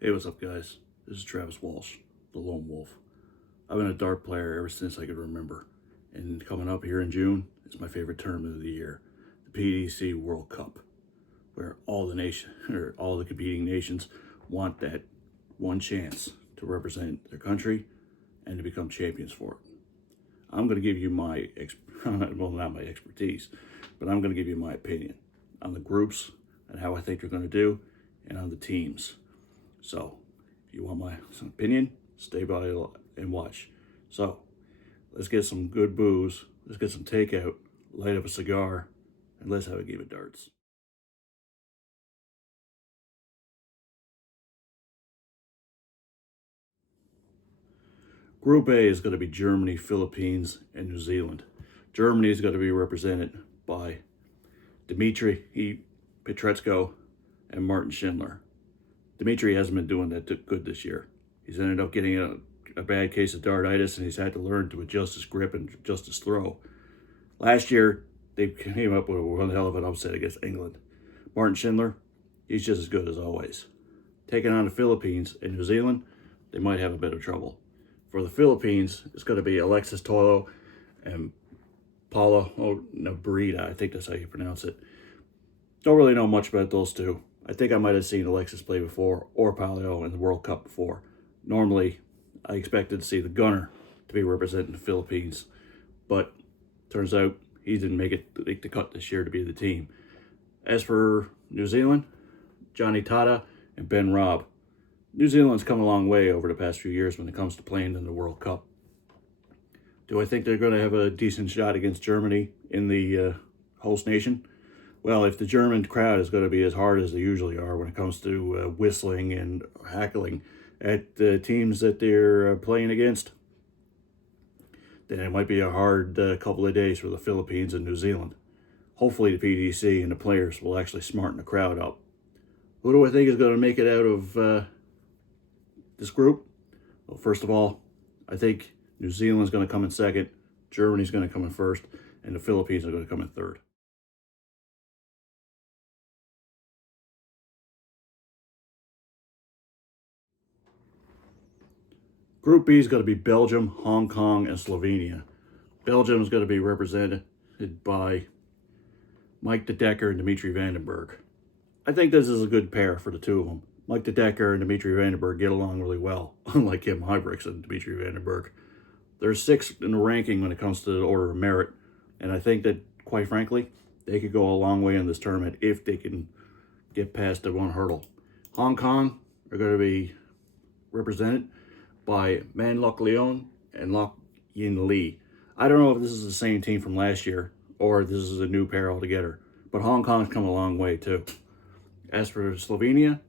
Hey, what's up, guys? This is Travis Walsh, the Lone Wolf. I've been a dart player ever since I could remember, and coming up here in June is my favorite tournament of the year, the PDC World Cup, where all the all the competing nations want that one chance to represent their country and to become champions for it. I'm going to give you well, not my expertise, but I'm going to give you my opinion on the groups and how I think they're going to do, and on the teams. So, if you want my opinion, stay by and watch. So, let's get some good booze, let's get some takeout, light up a cigar, and let's have a game of darts. Group A is going to be Germany, Philippines, and New Zealand. Germany is going to be represented by Dmitry Petretsko and Martin Schindler. Dmitry hasn't been doing that good this year. He's ended up getting a bad case of dartitis, and he's had to learn to adjust his grip and adjust his throw. Last year, they came up with one hell of an upset against England. Martin Schindler, he's just as good as always. Taking on the Philippines and New Zealand, they might have a bit of trouble. For the Philippines, it's going to be Alexis Tolo and Paula Nabrita. I think that's how you pronounce it. Don't really know much about those two. I think I might have seen Alexis play before, or Paolo in the World Cup before. Normally, I expected to see the gunner to be representing the Philippines, but turns out he didn't make the cut this year to be the team. As for New Zealand, Johnny Tata and Ben Robb. New Zealand's come a long way over the past few years when it comes to playing in the World Cup. Do I think they're going to have a decent shot against Germany in the host nation? Well, if the German crowd is going to be as hard as they usually are when it comes to whistling and hackling at the teams that they're playing against, then it might be a hard couple of days for the Philippines and New Zealand. Hopefully the PDC and the players will actually smarten the crowd up. Who do I think is going to make it out of this group? Well, first of all, I think New Zealand's going to come in second, Germany's going to come in first, and the Philippines are going to come in third. Group B is going to be Belgium, Hong Kong, and Slovenia. Belgium is going to be represented by Mike De Decker and Dimitri Vandenberg. I think this is a good pair for the two of them. Mike De Decker and Dimitri Vandenberg get along really well, unlike Kim Huybrechts and Dimitri Vandenberg. They're sixth in the ranking when it comes to the order of merit, and I think that, quite frankly, they could go a long way in this tournament if they can get past the one hurdle. Hong Kong are going to be represented by Man Lok Leon and Lok Yin Lee. I don't know if this is the same team from last year or this is a new pair altogether, but Hong Kong's come a long way too. As for Slovenia,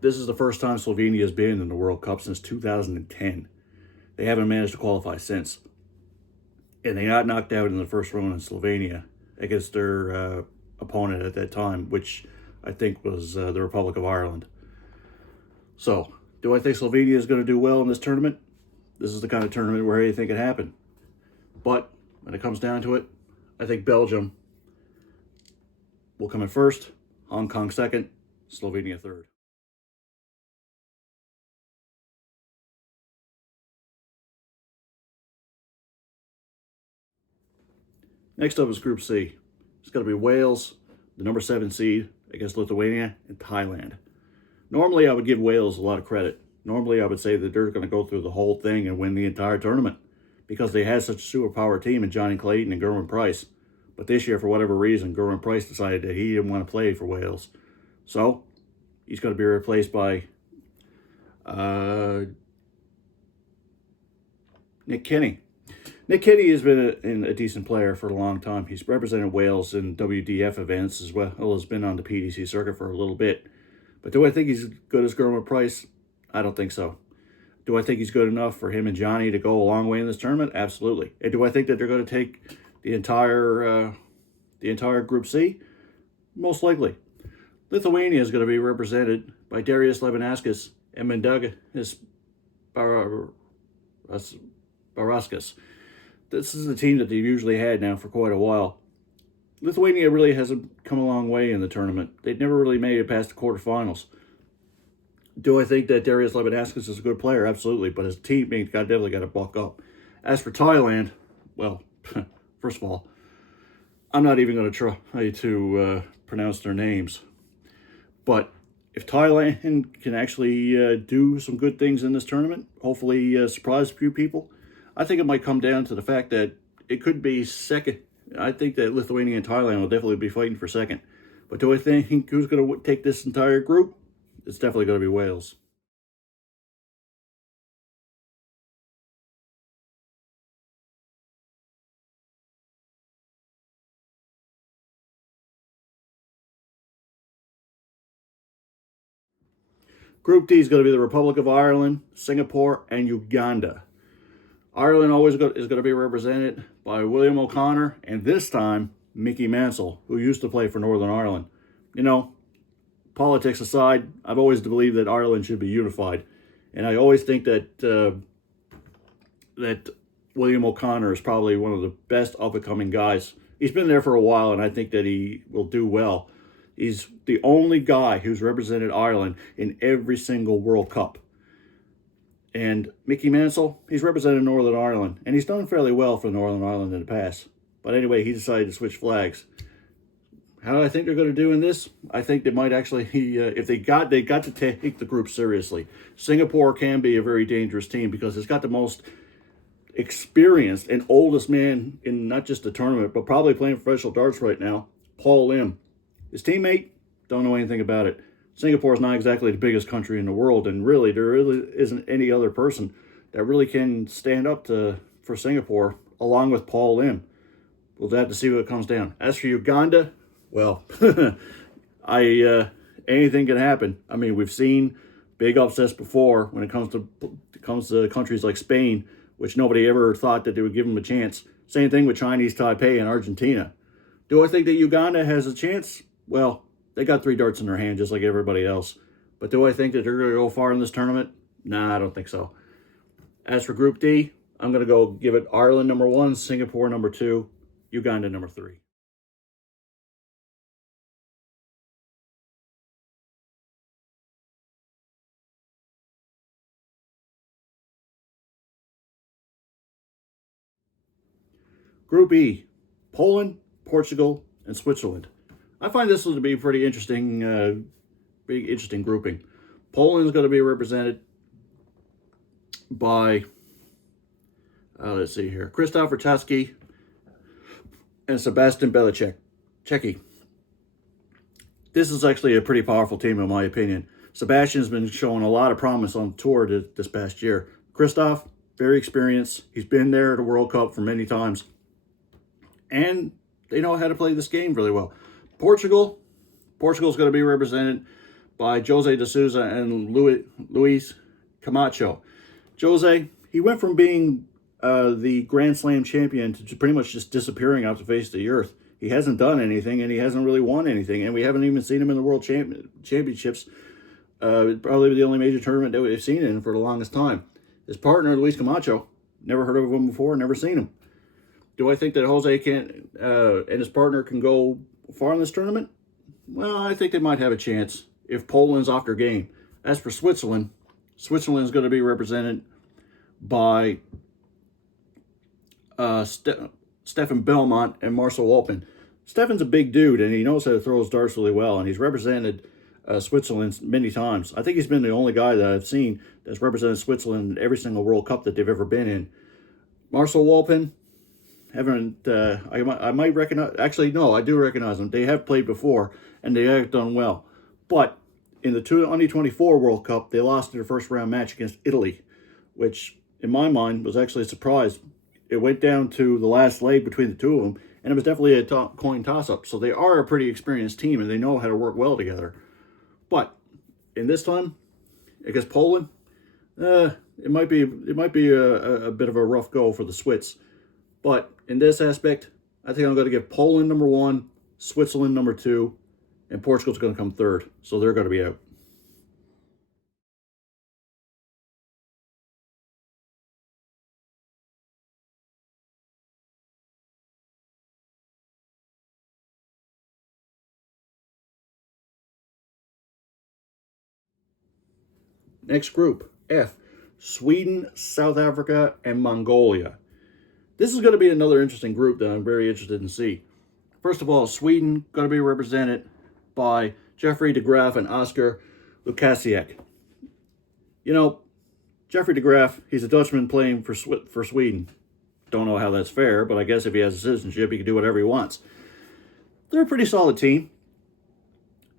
this is the first time Slovenia has been in the World Cup since 2010. They haven't managed to qualify since. And they got knocked out in the first round in Slovenia against their opponent at that time, which I think was the Republic of Ireland. So, do I think Slovenia is going to do well in this tournament? This is the kind of tournament where anything can happen. But when it comes down to it, I think Belgium will come in first, Hong Kong second, Slovenia third. Next up is Group C. It's going to be Wales, the number 7 seed, against Lithuania and Thailand. Normally, I would give Wales a lot of credit. Normally, I would say that they're going to go through the whole thing and win the entire tournament because they had such a superpower team in Johnny Clayton and Gerwin Price. But this year, for whatever reason, Gerwin Price decided that he didn't want to play for Wales. So, he's going to be replaced by Nick Kenny. Nick Kenny has been a decent player for a long time. He's represented Wales in WDF events as well as been on the PDC circuit for a little bit. But do I think he's as good as Gerwin Price? I don't think so. Do I think he's good enough for him and Johnny to go a long way in this tournament? Absolutely. And do I think that they're going to take the entire Group C? Most likely. Lithuania is going to be represented by Darius Levinskas and Mindaugas Barauskas. This is the team that they've usually had now for quite a while. Lithuania really hasn't come a long way in the tournament. They've never really made it past the quarterfinals. Do I think that Darius Lebanaskus is a good player? Absolutely, but his teammate definitely got to buck up. As for Thailand, well, first of all, I'm not even going to try to pronounce their names. But if Thailand can actually do some good things in this tournament, hopefully surprise a few people, I think it might come down to the fact that it could be second. I think that Lithuania and Thailand will definitely be fighting for second. But do I think who's going to take this entire group? It's definitely going to be Wales. Group D is going to be the Republic of Ireland, Singapore, and Uganda. Ireland is going to be represented by William O'Connor, and this time Mickey Mansell, who used to play for Northern Ireland. You know, politics aside, I've always believed that Ireland should be unified, and I always think that William O'Connor is probably one of the best up and coming guys. He's been there for a while, and I think that he will do well. He's the only guy who's represented Ireland in every single World Cup. And Mickey Mansell, he's represented Northern Ireland, and he's done fairly well for Northern Ireland in the past. But anyway, he decided to switch flags. How do I think they're going to do in this? I think they might actually, if they got to take the group seriously. Singapore can be a very dangerous team because it's got the most experienced and oldest man in not just the tournament, but probably playing professional darts right now, Paul Lim. His teammate, don't know anything about it. Singapore is not exactly the biggest country in the world, and really, there really isn't any other person that really can stand up for Singapore along with Paul Lim. We'll have to see what comes down. As for Uganda, well, anything can happen. I mean, we've seen big upsets before when it comes to countries like Spain, which nobody ever thought that they would give them a chance. Same thing with Chinese Taipei and Argentina. Do I think that Uganda has a chance? Well, they got 3 darts in their hand just like everybody else. But do I think that they're going to go far in this tournament? Nah, I don't think so. As for Group D, I'm going to go give it Ireland number 1, Singapore number 2, Uganda number 3. Group E, Poland, Portugal, and Switzerland. I find this to be a pretty interesting grouping. Poland is going to be represented by, let's see here, Krzysztof Ratajski and Sebastian Belicek. Czechie. This is actually a pretty powerful team, in my opinion. Sebastian's been showing a lot of promise on tour this past year. Krzysztof, very experienced. He's been there at the World Cup for many times. And they know how to play this game really well. Portugal's going to be represented by Jose de Souza and Luis Camacho. Jose, he went from being the Grand Slam champion to pretty much just disappearing off the face of the earth. He hasn't done anything, and he hasn't really won anything, and we haven't even seen him in the World Championships. Probably the only major tournament that we've seen him for the longest time. His partner, Luis Camacho, never heard of him before, never seen him. Do I think that Jose and his partner can go far in this tournament? Well, I think they might have a chance if Poland's off their game. As for Switzerland, Switzerland's going to be represented by Stefan Belmont and Marcel Walpin. Stefan's a big dude, and he knows how to throw his darts really well, and he's represented Switzerland many times. I think he's been the only guy that I've seen that's represented Switzerland in every single World Cup that they've ever been in. Marcel Walpin, I might recognize, actually, no, I do recognize them. They have played before, and they have done well. But in the 2024 World Cup, they lost their first round match against Italy, which, in my mind, was actually a surprise. It went down to the last leg between the two of them, and it was definitely a coin toss-up. So they are a pretty experienced team, and they know how to work well together. But in this time, against Poland, it might be a bit of a rough go for the Swiss. But in this aspect, I think I'm going to give Poland number 1, Switzerland number 2, and Portugal's going to come third. So they're going to be out. Next group, F, Sweden, South Africa, and Mongolia. This is going to be another interesting group that I'm very interested in see. First of all, Sweden going to be represented by Jeffrey de Graaf and Oscar Lukasiak. You know, Jeffrey de Graaf, he's a Dutchman playing for Sweden. Don't know how that's fair, but I guess if he has a citizenship, he can do whatever he wants. They're a pretty solid team.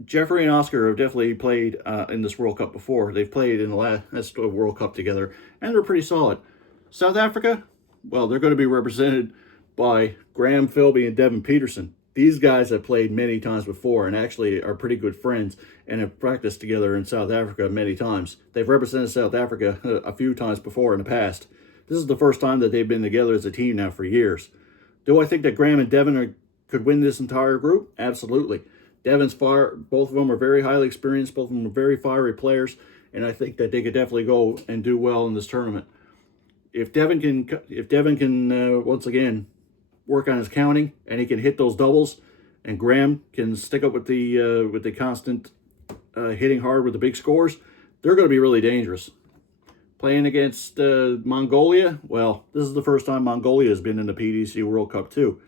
Jeffrey and Oscar have definitely played in this World Cup before. They've played in the last World Cup together, and they're pretty solid. South Africa, well, they're going to be represented by Graham Philby and Devin Peterson. These guys have played many times before and actually are pretty good friends and have practiced together in South Africa many times. They've represented South Africa a few times before in the past. This is the first time that they've been together as a team now for years. Do I think that Graham and Devin could win this entire group? Absolutely. Devin's both of them are very highly experienced. Both of them are very fiery players, and I think that they could definitely go and do well in this tournament. If Devin can once again work on his counting and he can hit those doubles, and Graham can stick up with the constant hitting hard with the big scores, they're going to be really dangerous. Playing against Mongolia, well, this is the first time Mongolia has been in the PDC World Cup too.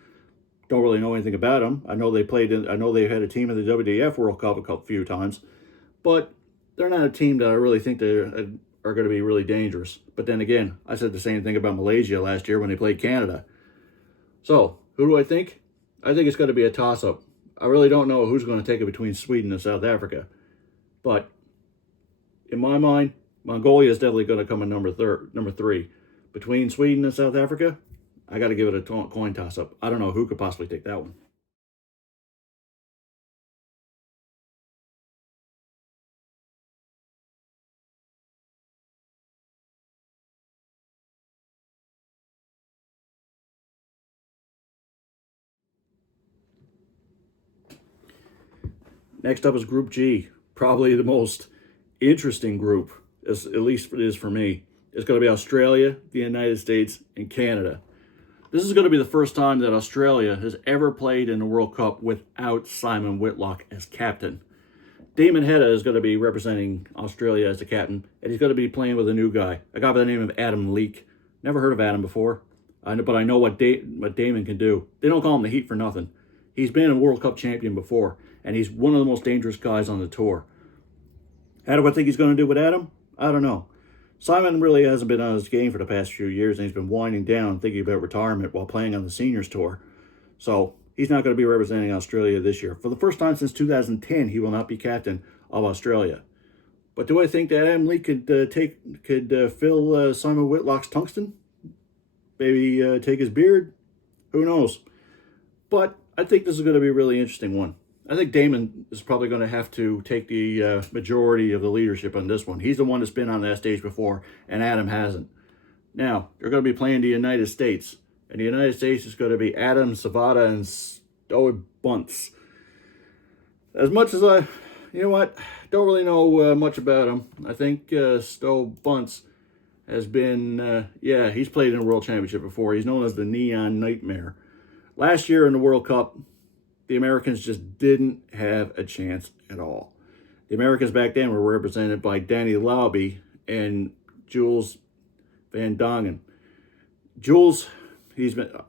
Don't really know anything about them. I know they had a team in the WWF World Cup a few times, but they're not a team that I really think they are going to be really dangerous. But then again, I said the same thing about Malaysia last year when they played Canada. So, who do I think? I think it's going to be a toss-up. I really don't know who's going to take it between Sweden and South Africa. But in my mind, Mongolia is definitely going to come in number 3. Between Sweden and South Africa, I got to give it a coin toss-up. I don't know who could possibly take that one. Next up is Group G, probably the most interesting group, at least it is for me. It's going to be Australia, the United States, and Canada. This is going to be the first time that Australia has ever played in the World Cup without Simon Whitlock as captain. Damon Hedda is going to be representing Australia as the captain, and he's going to be playing with a new guy, a guy by the name of Adam Leake. Never heard of Adam before, but I know what Damon can do. They don't call him the Heat for nothing. He's been a World Cup champion before, and he's one of the most dangerous guys on the tour. How do I think he's going to do with Adam? I don't know. Simon really hasn't been on his game for the past few years, and he's been winding down, thinking about retirement while playing on the seniors tour. So he's not going to be representing Australia this year. For the first time since 2010, he will not be captain of Australia. But do I think that Adam Lee could fill Simon Whitlock's tungsten? Maybe take his beard? Who knows? But I think this is going to be a really interesting one. I think Damon is probably going to have to take the majority of the leadership on this one. He's the one that's been on that stage before, and Adam hasn't. Now, they're going to be playing the United States. And the United States is going to be Adam Savada and Stowe Bunce. As much as don't really know much about him. I think Stowe Bunce has been, he's played in a World Championship before. He's known as the Neon Nightmare. Last year in the World Cup, the Americans just didn't have a chance at all. The Americans back then were represented by Danny Lauby and Jules Van Dongen. Jules,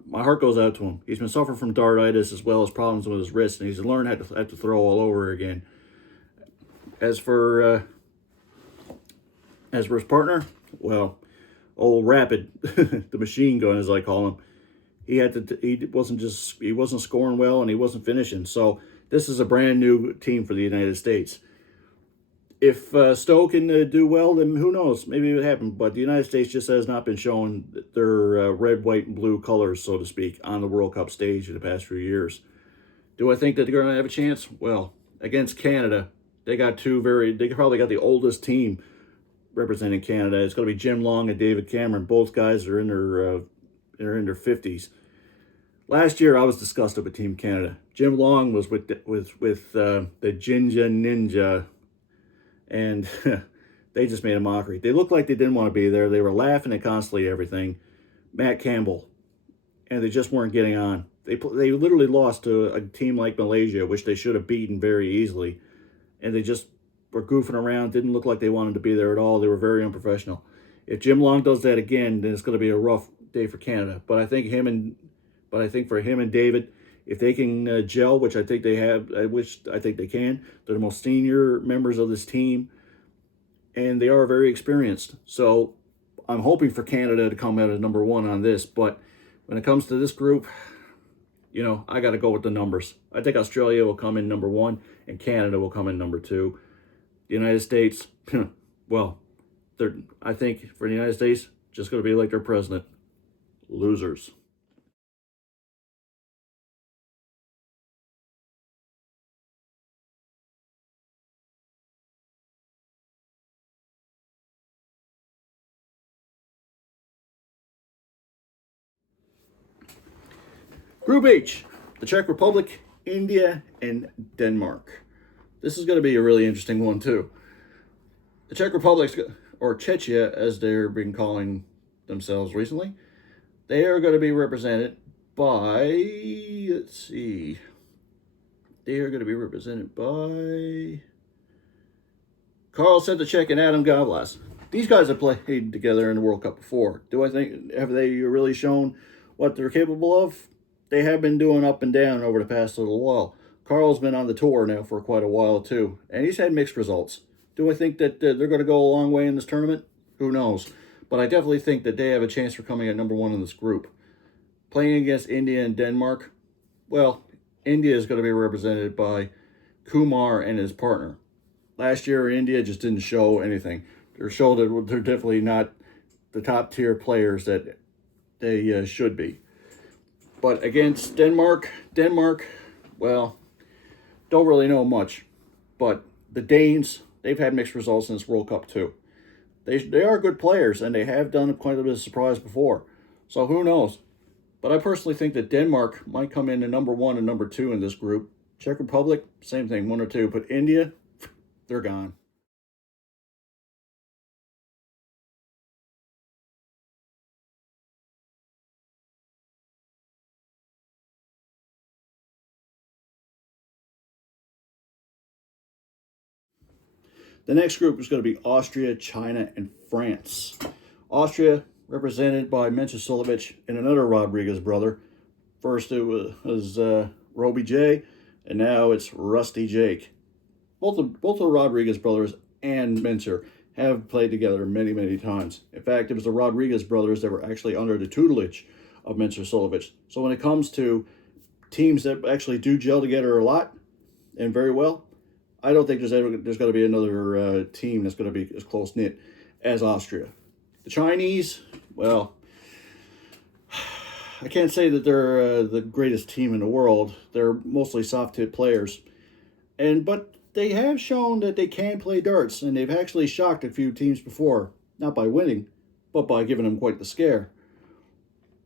my heart goes out to him. He's been suffering from dartitis as well as problems with his wrist, and he's learned how to throw all over again. As for his partner, well, old Rapid, the machine gun as I call him, he wasn't scoring well and he wasn't finishing. So this is a brand new team for the United States. If Stowe can do well, then who knows? Maybe it would happen. But the United States just has not been showing their red, white, and blue colors, so to speak, on the World Cup stage in the past few years. Do I think that they're going to have a chance? Well, against Canada, they probably got the oldest team representing Canada. It's going to be Jim Long and David Cameron. Both guys are in their 50s. Last year, I was disgusted with Team Canada. Jim Long was with the Jinja Ninja, and they just made a mockery. They looked like they didn't want to be there. They were laughing at constantly everything. Matt Campbell, and they just weren't getting on. They literally lost to a team like Malaysia, which they should have beaten very easily, and they just were goofing around, didn't look like they wanted to be there at all. They were very unprofessional. If Jim Long does that again, then it's going to be a rough day for Canada. But I think for him and David, if they can gel, which I think they have, I think they can. They're the most senior members of this team, and they are very experienced. So I'm hoping for Canada to come out as number one on this. But when it comes to this group, I got to go with the numbers. I think Australia will come in number one, and Canada will come in number two. The United States, well, I think for the United States, just going to be like their president, losers. Group H, the Czech Republic, India, and Denmark. This is going to be a really interesting one, too. The Czech Republic, or Czechia, as they're been calling themselves recently, they are going to be represented by, let's see, they are going to be represented by Karl Sedlacek and Adam Gavlas. These guys have played together in the World Cup before. Have they really shown what they're capable of? They have been doing up and down over the past little while. Carl's been on the tour now for quite a while, too, and he's had mixed results. Do I think that they're going to go a long way in this tournament? Who knows? But I definitely think that they have a chance for coming at number one in this group. Playing against India and Denmark, well, India is going to be represented by Kumar and his partner. Last year, India just didn't show anything. They're definitely not the top-tier players that they should be. But against Denmark, well, don't really know much. But the Danes, they've had mixed results in this World Cup too. They are good players, and they have done quite a bit of surprise before. So who knows? But I personally think that Denmark might come in at number one and number two in this group. Czech Republic, same thing, one or two. But India, they're gone. The next group is going to be Austria, China, and France. Austria, represented by Menchesolovic and another Rodriguez brother. First it was Roby J, and now it's Rusty Jake. Both the Rodriguez brothers and Mencher have played together many, many times. In fact, it was the Rodriguez brothers that were actually under the tutelage of Menchesolovic. So when it comes to teams that actually do gel together a lot and very well, I don't think there's going to be another team that's going to be as close-knit as Austria. The Chinese, well, I can't say that they're the greatest team in the world. They're mostly soft-hit players. But they have shown that they can play darts, and they've actually shocked a few teams before. Not by winning, but by giving them quite the scare.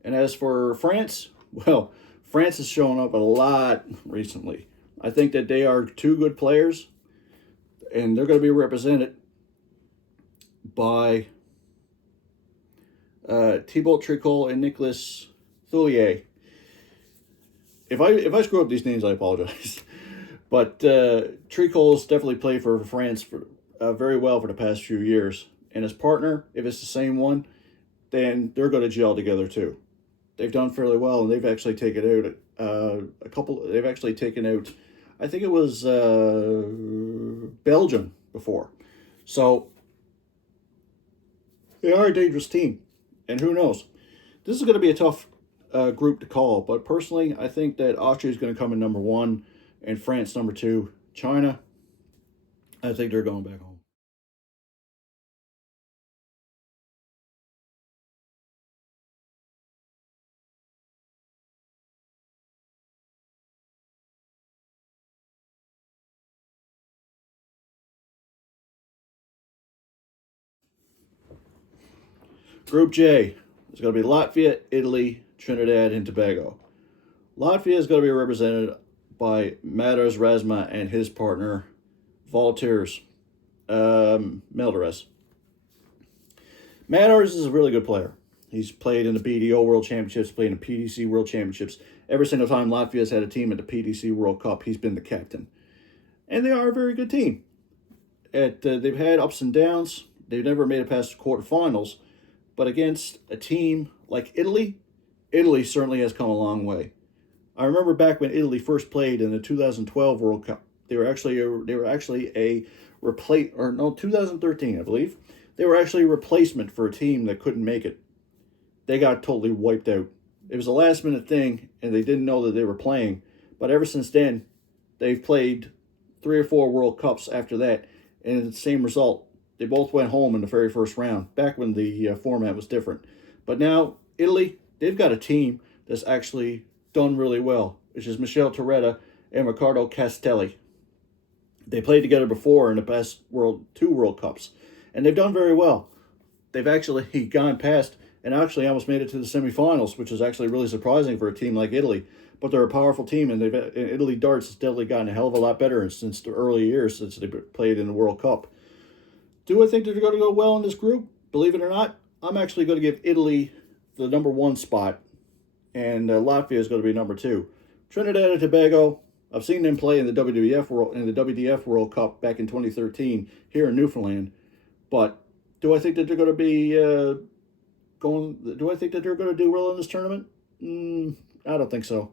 And as for France, well, France has shown up a lot recently. I think that they are two good players, and they're going to be represented by Thibaut Tricol and Nicolas Thulier. If I screw up these names, I apologize. But Tricol's definitely played for France very well for the past few years. And his partner, if it's the same one, then they're going to gel together too. They've done fairly well, and they've actually taken out They've actually taken out, I think it was Belgium before. So they are a dangerous team, and who knows? This is going to be a tough group to call, but personally, I think that Austria is going to come in number one, and France number two. China, I think they're going back home. Group J is going to be Latvia, Italy, Trinidad, and Tobago. Latvia is going to be represented by Matters Razma and his partner, Valters Melderes. Matters is a really good player. He's played in the BDO World Championships, played in the PDC World Championships. Every single time Latvia's had a team at the PDC World Cup, he's been the captain. And they are a very good team. they've had ups and downs. They've never made it past the quarterfinals, but against a team like Italy, Italy certainly has come a long way. I remember back when Italy first played in the 2012 World Cup. They were actually a replace, or no, 2013, I believe. They were actually a replacement for a team that couldn't make it. They got totally wiped out. It was a last minute thing, and they didn't know that they were playing. But ever since then, they've played 3 or 4 World Cups after that, and it's the same result. They both went home in the very first round, back when the format was different. But now, Italy, they've got a team that's actually done really well, which is Michele Torretta and Riccardo Castelli. They played together before in the past 2 World Cups, and they've done very well. They've actually gone past and actually almost made it to the semifinals, which is actually really surprising for a team like Italy. But they're a powerful team, and Italy darts has definitely gotten a hell of a lot better since the early years since they played in the World Cup. Do I think they're going to go well in this group? Believe it or not, I'm actually going to give Italy the number 1 spot, and Latvia is going to be number 2. Trinidad and Tobago, I've seen them play in the WDF World Cup back in 2013 here in Newfoundland, but do I think that they're going to be Do I think that they're going to do well in this tournament? I don't think so.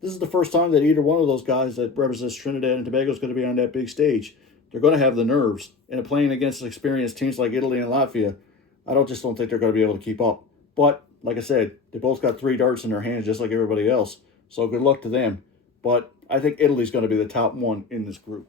This is the first time that either one of those guys that represents Trinidad and Tobago is going to be on that big stage. They're going to have the nerves, and playing against experienced teams like Italy and Latvia, I don't think they're going to be able to keep up. But like I said, they both got 3 darts in their hands just like everybody else. So good luck to them. But I think Italy's going to be the top one in this group.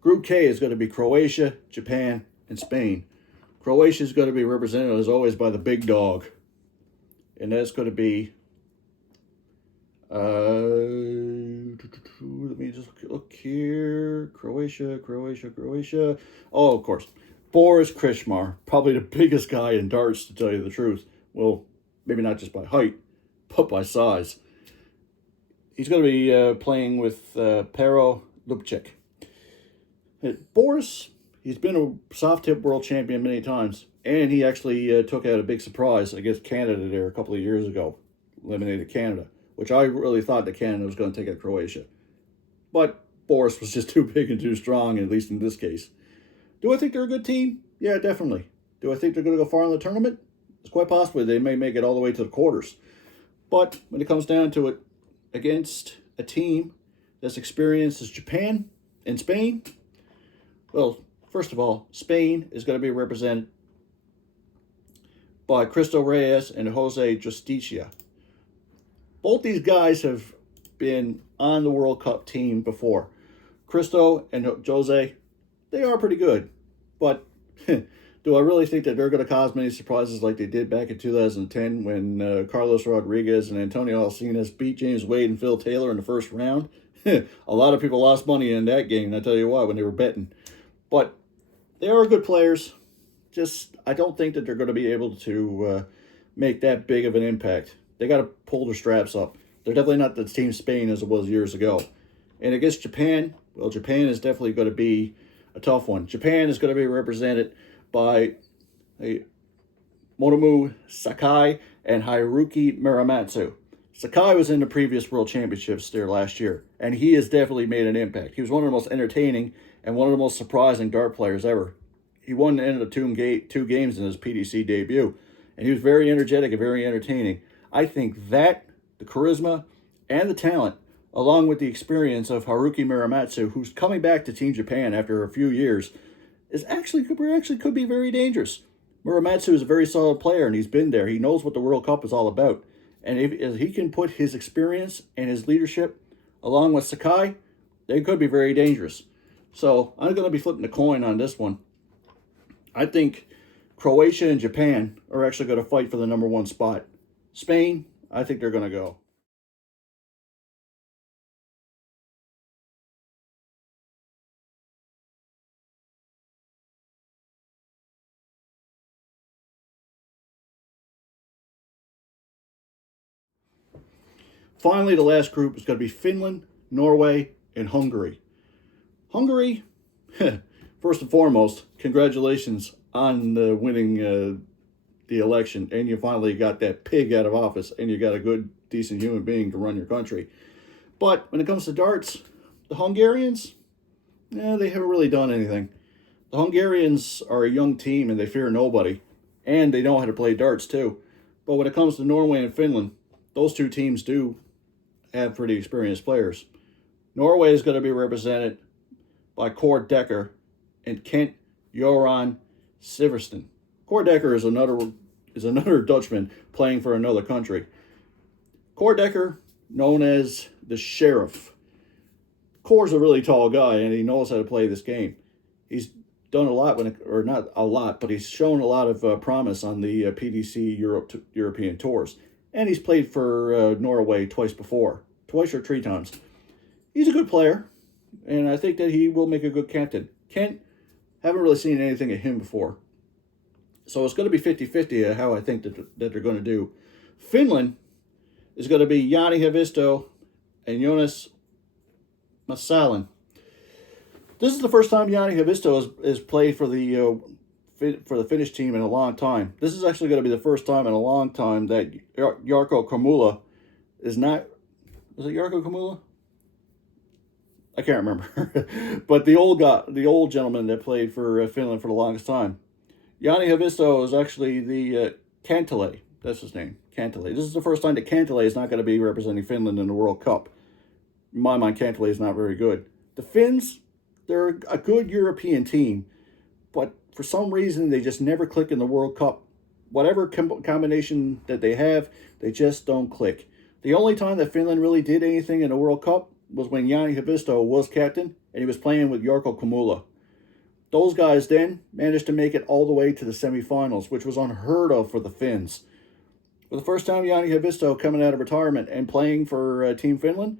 Group K is going to be Croatia, Japan, and Spain. Croatia is going to be represented as always by the big dog, and that's going to be. Let me just look here. Croatia. Oh, of course, Boris Krishmar, probably the biggest guy in darts, to tell you the truth. Well, maybe not just by height, but by size. He's going to be playing with Pero Lubček. Boris, he's been a soft tip world champion many times, and he actually took out a big surprise against Canada there a couple of years ago, eliminated Canada, which I really thought that Canada was going to take out Croatia. But Boris was just too big and too strong, at least in this case. Do I think they're a good team? Yeah, definitely. Do I think they're going to go far in the tournament? It's quite possible they may make it all the way to the quarters. But when it comes down to it, against a team that's experienced as Japan and Spain, well, first of all, Spain is going to be represented by Cristo Reyes and Jose Justicia. Both these guys have been on the World Cup team before. Cristo and Jose, they are pretty good. But do I really think that they're going to cause many surprises like they did back in 2010 when Carlos Rodriguez and Antonio Alcinas beat James Wade and Phil Taylor in the first round? A lot of people lost money in that game, I tell you what, when they were betting. But they are good players. Just, I don't think that they're going to be able to make that big of an impact. They got to pull their straps up. They're definitely not the team Spain as it was years ago. And against Japan, well, Japan is definitely going to be a tough one. Japan is going to be represented by Motomu Sakai and Haruki Muramatsu. Sakai was in the previous World Championships there last year, and he has definitely made an impact. He was one of the most entertaining and one of the most surprising dart players ever. He won the end of the 2 games in his PDC debut, and he was very energetic and very entertaining. I think that, the charisma, and the talent, along with the experience of Haruki Muramatsu, who's coming back to Team Japan after a few years, could be very dangerous. Muramatsu is a very solid player, and he's been there. He knows what the World Cup is all about. And if he can put his experience and his leadership along with Sakai, they could be very dangerous. So I'm going to be flipping the coin on this one. I think Croatia and Japan are actually going to fight for the number 1 spot. Spain, I think they're going to go. Finally, the last group is going to be Finland, Norway, and Hungary. Hungary, First and foremost, congratulations on winning the election, and you finally got that pig out of office, and you got a good, decent human being to run your country. But when it comes to darts, the Hungarians, they haven't really done anything. The Hungarians are a young team, and they fear nobody, and they know how to play darts too. But when it comes to Norway and Finland, those two teams do have pretty experienced players. Norway is going to be represented by Cord Decker and Kent Joran Sivertsen. Cord Decker is another Dutchman playing for another country. Cord Decker, known as the Sheriff. Cord's a really tall guy, and he knows how to play this game. He's done a lot, or not a lot, but he's shown a lot of promise on the PDC European tours. And he's played for Norway twice before, twice or three times. He's a good player, and I think that he will make a good captain. Kent, haven't really seen anything of him before. So it's going to be 50-50 how I think that they're going to do. Finland is going to be Jani Haavisto and Jonas Masalin. This is the first time Jani Haavisto has played for the Finnish team in a long time. This is actually going to be the first time in a long time that Jarkko Kamula is not... Was it Jarkko Kamula? I can't remember. But the old gentleman that played for Finland for the longest time. Jani Haavisto is actually the Kantele. That's his name, Kantele. This is the first time that Kantele is not going to be representing Finland in the World Cup. In my mind, Kantele is not very good. The Finns, they're a good European team, but for some reason, they just never click in the World Cup. Whatever combination that they have, they just don't click. The only time that Finland really did anything in the World Cup was when Jani Haavisto was captain, and he was playing with Jarkko Kamula. Those guys then managed to make it all the way to the semifinals, which was unheard of for the Finns. For the first time, Jani Haavisto coming out of retirement and playing for Team Finland.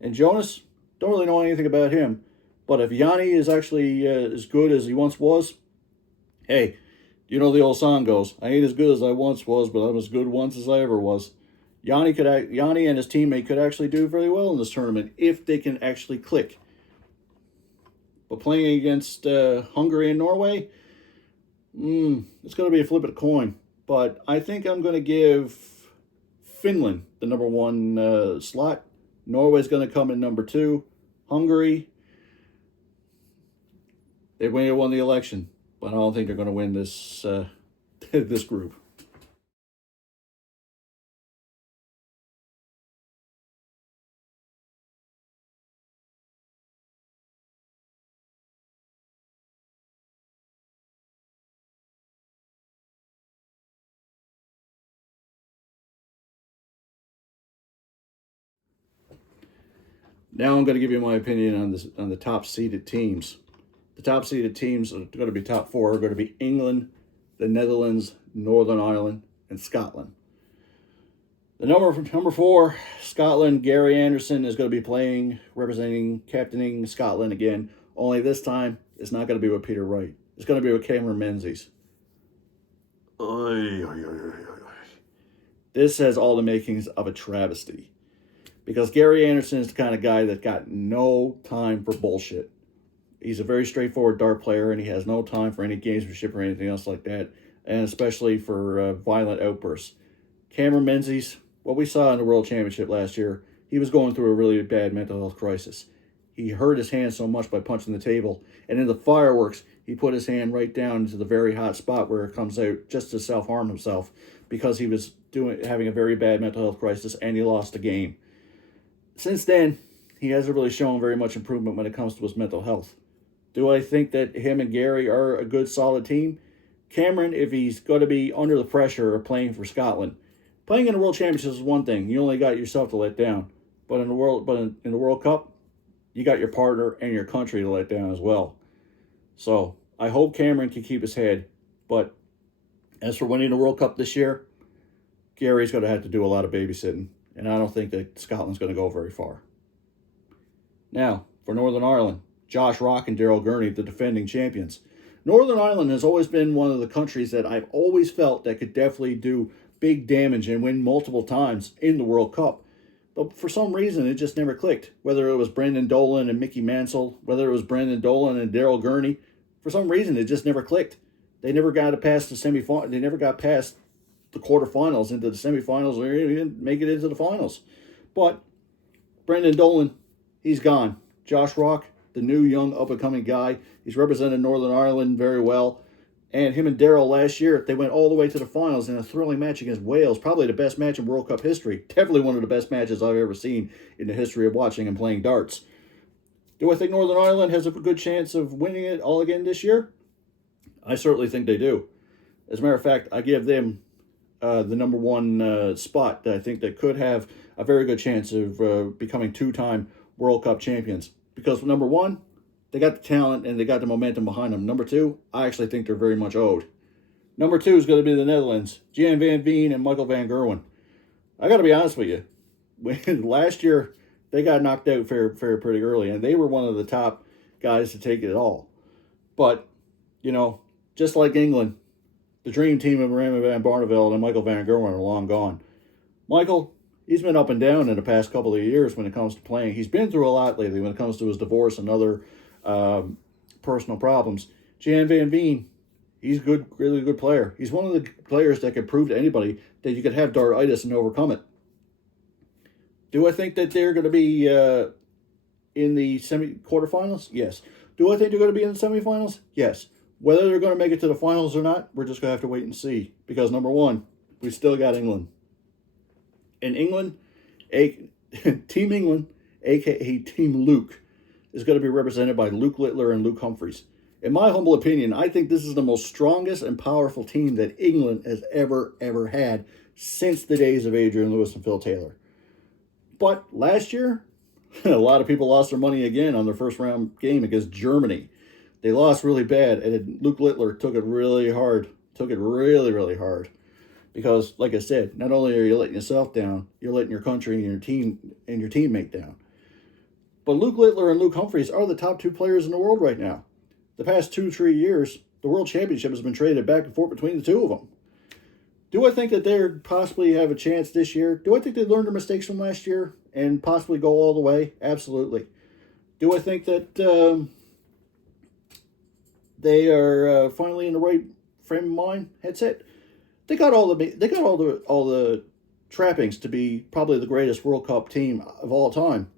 And Jonas, don't really know anything about him. But if Jani is actually as good as he once was, hey, you know the old song goes, I ain't as good as I once was, but I'm as good once as I ever was. Jani and his teammate could actually do very well in this tournament if they can actually click. But playing against Hungary and Norway, it's going to be a flip of a coin. But I think I'm going to give Finland the number one slot. Norway's going to come in number two. Hungary, they may have won the election, but I don't think they're going to win this this group. Now I'm going to give you my opinion on the top seeded teams. The top seeded teams are going to be top four are going to be England, the Netherlands, Northern Ireland, and Scotland. The number four, Scotland, Gary Anderson is going to be captaining Scotland again. Only this time, it's not going to be with Peter Wright. It's going to be with Cameron Menzies. This has all the makings of a travesty. Because Gary Anderson is the kind of guy that got no time for bullshit. He's a very straightforward dart player, and he has no time for any gamesmanship or anything else like that, and especially for violent outbursts. Cameron Menzies, what we saw in the World Championship last year, he was going through a really bad mental health crisis. He hurt his hand so much by punching the table, and in the fireworks, he put his hand right down into the very hot spot where it comes out just to self-harm himself because he was having a very bad mental health crisis, and he lost the game. Since then, he hasn't really shown very much improvement when it comes to his mental health. Do I think that him and Gary are a good, solid team? Cameron, if he's going to be under the pressure of playing for Scotland, playing in the World Championship is one thing. You only got yourself to let down. But in the World Cup, you got your partner and your country to let down as well. So I hope Cameron can keep his head. But as for winning the World Cup this year, Gary's going to have to do a lot of babysitting. And I don't think that Scotland's going to go very far. Now, for Northern Ireland, Josh Rock and Daryl Gurney, the defending champions. Northern Ireland has always been one of the countries that I've always felt that could definitely do big damage and win multiple times in the World Cup. But for some reason, it just never clicked. Whether it was Brandon Dolan and Mickey Mansell, whether it was Brandon Dolan and Daryl Gurney, for some reason, it just never clicked. They never got it past the semifinal. They never got past the quarterfinals into the semifinals, or even make it into the finals. But Brandon Dolan, he's gone. Josh Rock, the new young up-and-coming guy, he's represented Northern Ireland very well. And him and Daryl last year, they went all the way to the finals in a thrilling match against Wales. Probably the best match in World Cup history. Definitely one of the best matches I've ever seen in the history of watching and playing darts. Do I think Northern Ireland has a good chance of winning it all again this year? I certainly think they do. As a matter of fact, I give them the number one spot that I think that could have a very good chance of becoming two-time World Cup champions. Because number one, they got the talent and they got the momentum behind them. Number two, I actually think they're very much owed. Number two is going to be the Netherlands. Jan van Veen and Michael van Gerwen. I got to be honest with you. Last year, they got knocked out pretty early, and they were one of the top guys to take it all. But, you know, just like England, the dream team of Raymond van Barneveld and Michael van Gerwen are long gone. Michael, he's been up and down in the past couple of years when it comes to playing. He's been through a lot lately when it comes to his divorce and other personal problems. Jan van Veen, he's good, really good player. He's one of the players that can prove to anybody that you could have dartitis and overcome it. Do I think that they're going to be in the quarterfinals? Yes. Do I think they're going to be in the semifinals? Yes. Whether they're going to make it to the finals or not, we're just going to have to wait and see. Because number one, we still got England. And England, Team England, a.k.a. Team Luke, is going to be represented by Luke Littler and Luke Humphreys. In my humble opinion, I think this is the most strongest and powerful team that England has ever had since the days of Adrian Lewis and Phil Taylor. But last year, a lot of people lost their money again on their first round game against Germany. They lost really bad, and Luke Littler took it really hard. Took it really hard. Because, like I said, not only are you letting yourself down, you're letting your country and your teammate down. But Luke Littler and Luke Humphreys are the top two players in the world right now. The past 2-3 years, the World Championship has been traded back and forth between the two of them. Do I think that they possibly have a chance this year? Do I think they learned their mistakes from last year and possibly go all the way? Absolutely. Do I think that they are finally in the right frame of mind? Headset. They got all the trappings to be probably the greatest World Cup team of all time.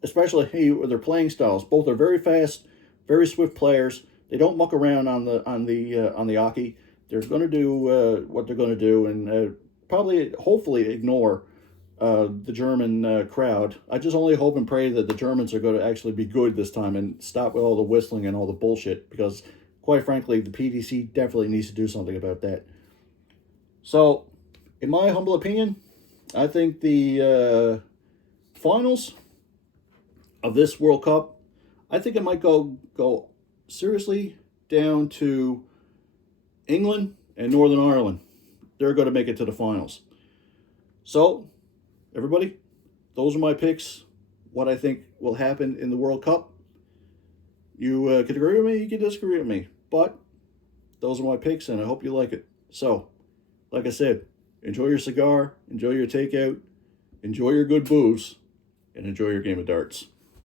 Especially with their playing styles. Both are very fast, very swift players. They don't muck around on the hockey. They're going to do what they're going to do, and hopefully ignore the German crowd. I just only hope and pray that the Germans are going to actually be good this time and stop with all the whistling and all the bullshit. Because, quite frankly, the PDC definitely needs to do something about that. So, in my humble opinion, I think the finals of this World Cup, I think it might go seriously down to England and Northern Ireland. They're going to make it to the finals. So, everybody, those are my picks. What I think will happen in the World Cup. You could agree with me, you could disagree with me. But those are my picks, and I hope you like it. So, like I said, enjoy your cigar, enjoy your takeout, enjoy your good booze, and enjoy your game of darts.